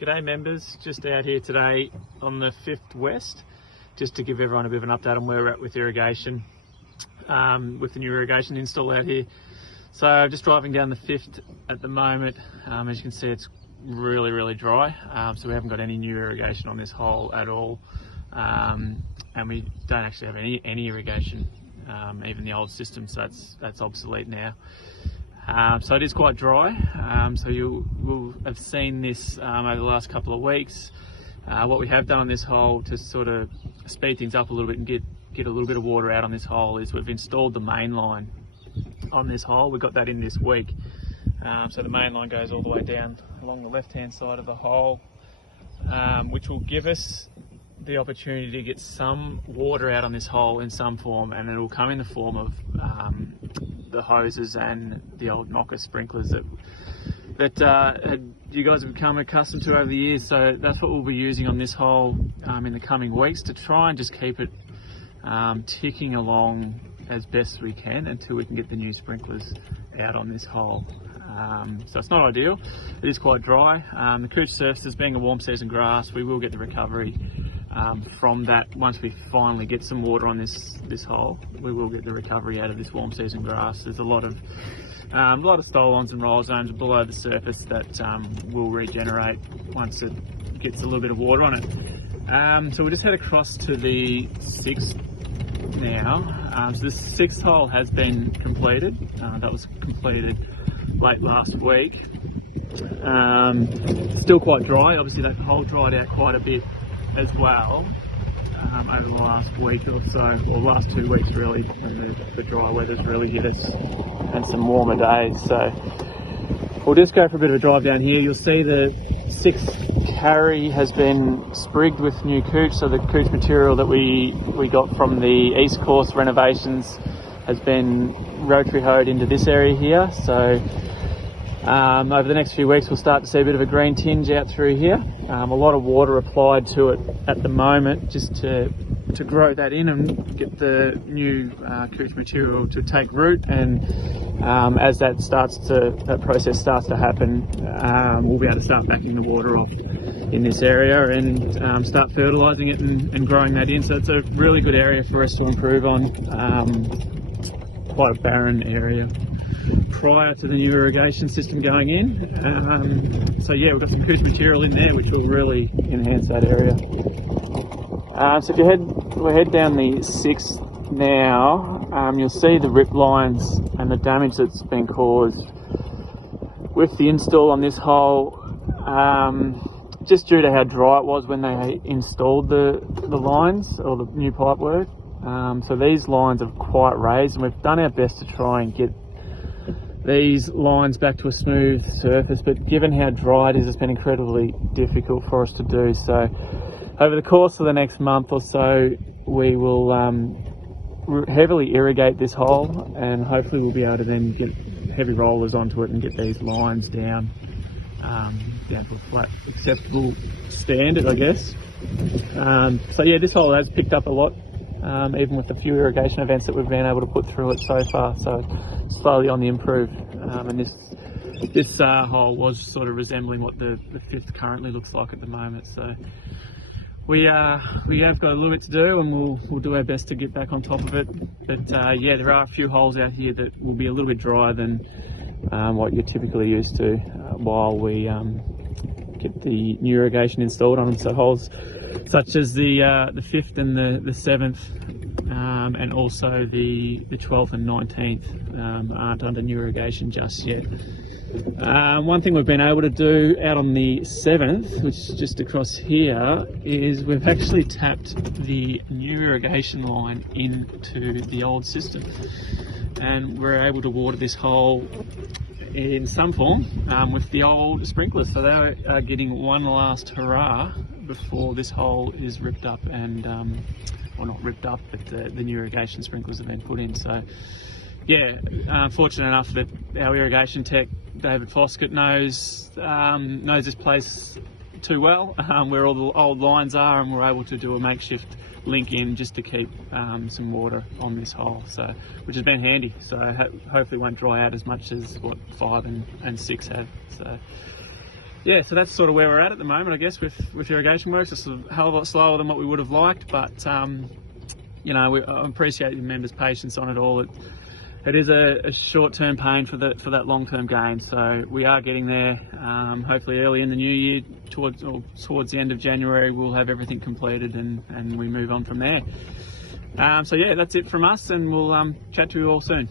G'day members, just out here today on the 5th West, just to give everyone a bit of an update on where we're at with irrigation, with the new irrigation install out here. So just driving down the 5th at the moment. As you can see, it's really dry, so we haven't got any new irrigation on this hole at all, and we don't actually have any irrigation, even the old system, so that's obsolete now. So it is quite dry, so you will have seen this over the last couple of weeks. What we have done on this hole to sort of speed things up a little bit and get a little bit of water out on this hole is we've installed the main line on this hole. We got that in this week. So the main line goes all the way down along the left hand side of the hole, which will give us the opportunity to get some water out on this hole in some form, and it will come in the form of the hoses and the old knocker sprinklers that you guys have become accustomed to over the years. So that's what we'll be using on this hole in the coming weeks to try and just keep it ticking along as best we can until we can get the new sprinklers out on this hole. So it's not ideal, it is quite dry. The cooch surfaces being a warm season grass, we will get the recovery from that. Once we finally get some water on this hole, we will get the recovery out of this warm season grass. There's a lot of stolons and rhizomes below the surface that will regenerate once it gets a little bit of water on it. So we'll just head across to the 6th now. So the 6th hole has been completed. That was completed late last week. Still quite dry. Obviously that hole dried out quite a bit as well over the last week or so, or last 2 weeks really, when the dry weather's really hit us and some warmer days. So we'll just go for a bit of a drive down here. You'll see the 6th carry has been sprigged with new cooch, so the cooch material that we got from the East Course renovations has been rotary hoed into this area here. So over the next few weeks we'll start to see a bit of a green tinge out through here. A lot of water applied to it at the moment just to grow that in and get the new cooch material to take root, and as that process starts to happen, we'll be able to start backing the water off in this area and start fertilising it and growing that in. So it's a really good area for us to improve on. Quite a barren area prior to the new irrigation system going in. So yeah, we've got some cooch material in there which will really enhance that area. So if we'll head down the 6th now, you'll see the rip lines and the damage that's been caused with the install on this hole, just due to how dry it was when they installed the lines or the new pipework. So these lines are quite raised, and we've done our best to try and get these lines back to a smooth surface, but given how dry it is, it's been incredibly difficult for us to do. So over the course of the next month or so, we will heavily irrigate this hole, and hopefully we'll be able to then get heavy rollers onto it and get these lines down to a flat, acceptable standard, I guess. So yeah, this hole has picked up a lot, even with the few irrigation events that we've been able to put through it so far. So slowly on the improve, and this hole was sort of resembling what the 5th currently looks like at the moment. So we have got a little bit to do, and we'll do our best to get back on top of it. But yeah, there are a few holes out here that will be a little bit drier than what you're typically used to while we get the new irrigation installed on them. So holes such as the 5th and the 7th, and also the 12th and 19th aren't under new irrigation just yet. One thing we've been able to do out on the 7th, which is just across here, is we've actually tapped the new irrigation line into the old system, and we're able to water this hole in some form with the old sprinklers. So they are getting one last hurrah before this hole is ripped up and well, not ripped up, but the new irrigation sprinklers have been put in. So yeah, fortunate enough that our irrigation tech David Foskett knows this place too well, where all the old lines are, and we're able to do a makeshift link in just to keep some water on this hole, so which has been handy. So hopefully it won't dry out as much as what 5 and 6 have. So yeah, so that's sort of where we're at the moment, I guess, with irrigation works. It's a hell of a lot slower than what we would have liked, but you know, I appreciate your members' patience on it all. It is a short-term pain for that long-term gain. So we are getting there. Hopefully, early in the new year, towards the end of January, we'll have everything completed and we move on from there. So yeah, that's it from us, and we'll chat to you all soon.